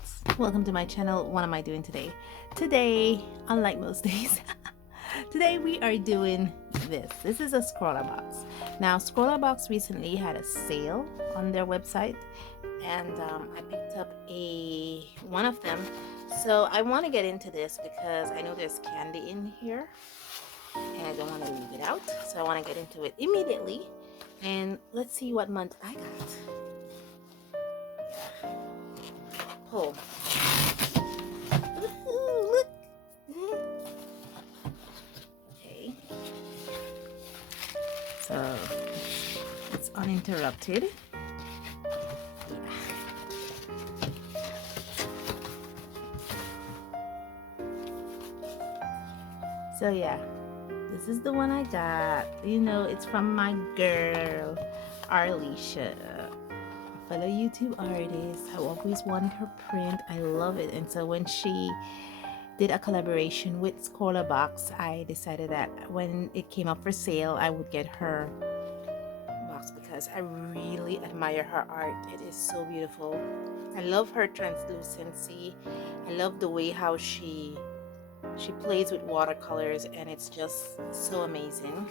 friends, welcome to my channel. What am I doing today? Today, unlike most days, today we are doing this. This is a Scrawlrbox. Now Scrawlrbox recently had a sale on their website, and I picked up one of them. So I want to get into this because I know there's candy in here and I don't want to leave it out, so I want to get into it immediately. And let's see what month I got. Pull. Ooh, look. Okay. So it's uninterrupted. So yeah, this is the one I got. You know, it's from my girl, Arlisha, fellow YouTube artist. I always wanted her print. I love it. And so when she did a collaboration with Scrawlrbox, I decided that when it came up for sale, I would get her box because I really admire her art. It is so beautiful. I love her translucency. I love the way how she plays with watercolors, and it's just so amazing.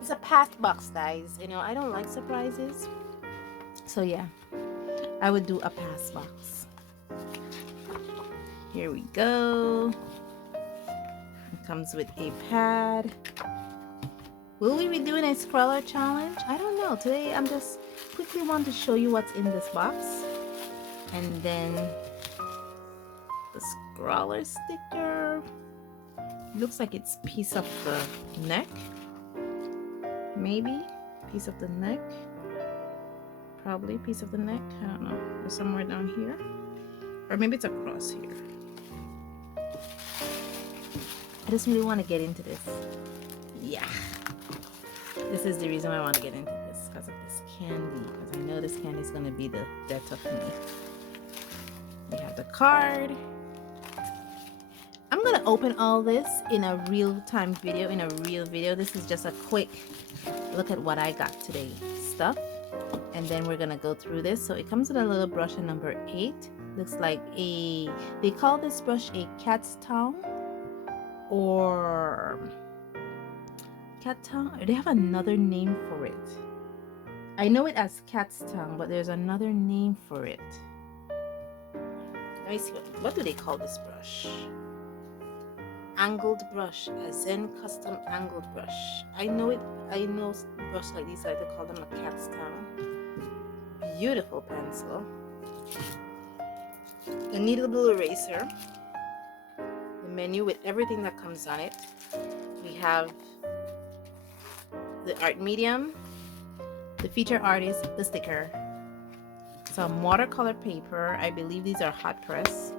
It's a packed box, guys. You know, I don't like surprises, so yeah, I would do a pass box. Here we go. It comes with a pad. Will we be doing a scrawler challenge? I don't know. Today I'm just quickly want to show you what's in this box, and then the scrawler sticker. Looks like it's piece of the neck, maybe piece of the neck, probably piece of the neck. I don't know, or somewhere down here, or maybe it's across here. I just really want to get into this. Yeah, this is the reason why I want to get into this, because of this candy, because I know this candy is going to be the death of me. We have the card. I'm gonna open all this in a real-time video, This is just a quick look at what I got today stuff, and then we're gonna go through this. So it comes with a little brush in number 8. Looks like they call this brush a cat's tongue, or cat tongue. They have another name for it. I know it as cat's tongue, but there's another name for it. Let me see, what do they call this brush? Angled brush, a Zen custom angled brush. I know brush like these, I like to call them a cat's tongue. Beautiful pencil. The kneadable eraser. The menu with everything that comes on it. We have the art medium, the feature artist, the sticker, some watercolor paper. I believe these are hot press.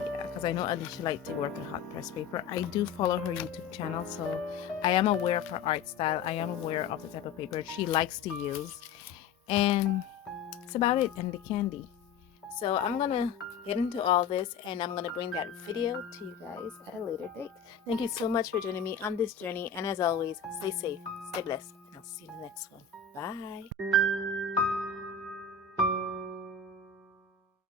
Yeah, because I know Alicia likes to work with hot press paper. I do follow her YouTube channel, so I am aware of her art style. I am aware of the type of paper she likes to use, and that's about it. And the candy. So I'm gonna get into all this, and I'm gonna bring that video to you guys at a later date. Thank you so much for joining me on this journey, and as always, stay safe, stay blessed, and I'll see you in the next one. Bye.